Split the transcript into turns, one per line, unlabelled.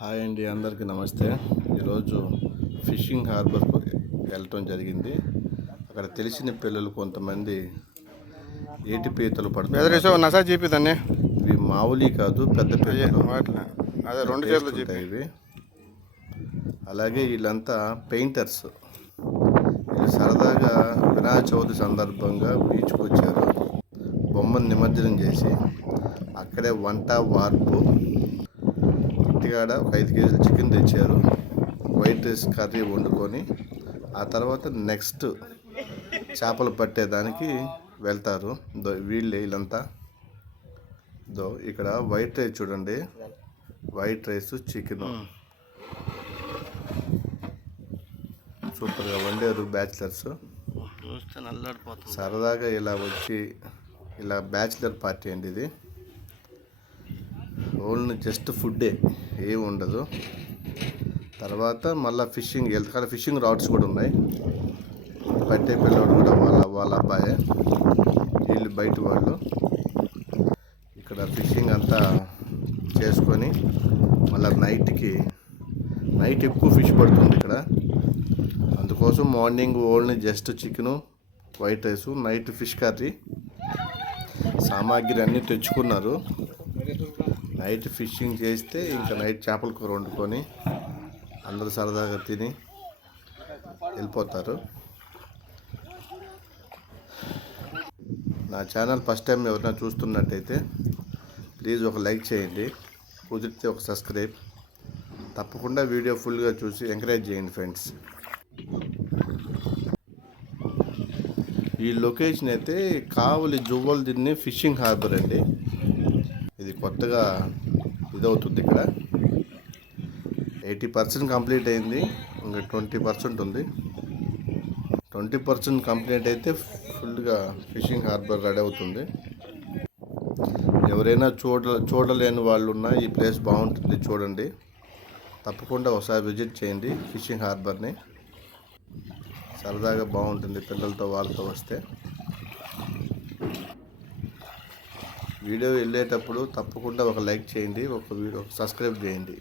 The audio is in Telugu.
హాయ్ అండి అందరికీ నమస్తే. ఈరోజు ఫిషింగ్ హార్బర్కు వెళ్ళటం జరిగింది. అక్కడ తెలిసిన పిల్లలు కొంతమంది ఏటి పీతలు
బెదిరిసో నసా
ఇవి మామూలు కాదు పెద్ద
వాటిని అదే రెండు చేతులు
ఇవి. అలాగే వీళ్ళంతా పెయింటర్స్. వీళ్ళు సరదాగా వినాయక చవితి సందర్భంగా బీచ్కి వచ్చారు. బొమ్మను నిమజ్జనం చేసి అక్కడే వంట వార్పు ఇంటికాడ ఒక ఐదు కేజీలు చికెన్ తెచ్చారు. వైట్ రైస్ కర్రీ వండుకొని ఆ తర్వాత నెక్స్ట్ చేపలు పట్టేదానికి వెళ్తారు. దో వీళ్ళే వీళ్ళంతా. దో ఇక్కడ వైట్ రైస్ చూడండి. White rice chicken. సూపర్గా వండారు బ్యాచిలర్స్. సరదాగా ఇలా వచ్చి ఇలా బ్యాచిలర్ పార్టీ అండి ఇది. ఓన్లీ జస్ట్ ఫుడ్డే ఏమి ఉండదు. తర్వాత మళ్ళీ ఫిషింగ్ వెళ్తారు ఫిషింగ్ రాడ్స్ కూడా ఉన్నాయి. పట్టే పిల్లవాడు కూడా వాళ్ళ వాళ్ళ అబ్బాయే. వీళ్ళు బయట వాళ్ళు. ఇక్కడ ఫిషింగ్ అంతా చేసుకొని మళ్ళీ నైట్కి నైట్ ఎక్కువ ఫిష్ పడుతుంది ఇక్కడ. అందుకోసం morning only just chicken white rice night fish curry. సామాగ్రి అన్నీ తెచ్చుకున్నారు. నైట్ ఫిషింగ్ చేస్తే ఇంకా నైట్ చేపల కూర వండుకొని అందరూ సరదాగా తిని వెళ్ళిపోతారు. నా ఛానల్ ఫస్ట్ టైం ఎవరైనా చూస్తున్నట్టయితే ప్లీజ్ ఒక లైక్ చేయండి. కుదిరితే ఒక సబ్స్క్రైబ్. తప్పకుండా వీడియో ఫుల్గా చూసి ఎంకరేజ్ చేయండి ఫ్రెండ్స్. ఈ లొకేషన్ అయితే కావలి జువ్వలు దిన్ని ఫిషింగ్ హార్బర్ అండి. ఇది కొత్తగా ఇదవుతుంది ఇక్కడ. ఎయిటీ పర్సెంట్ కంప్లీట్ అయింది. ఇంకా ట్వంటీ పర్సెంట్ ఉంది. ట్వంటీ పర్సెంట్ కంప్లీట్ అయితే ఫుల్గా ఫిషింగ్ హార్బర్ రెడీ అవుతుంది. ఎవరైనా చూడ చూడలేని వాళ్ళు ఉన్నా ఈ ప్లేస్ బాగుంటుంది చూడండి. తప్పకుండా ఒకసారి విజిట్ చేయండి ఫిషింగ్ హార్బర్ని. సరదాగా బాగుంటుంది పిల్లలతో వాళ్ళతో వస్తే. వీడియో వెళ్ళేటప్పుడు తప్పకుండా ఒక లైక్ చేయండి ఒక వీడియో సబ్స్క్రైబ్ చేయండి.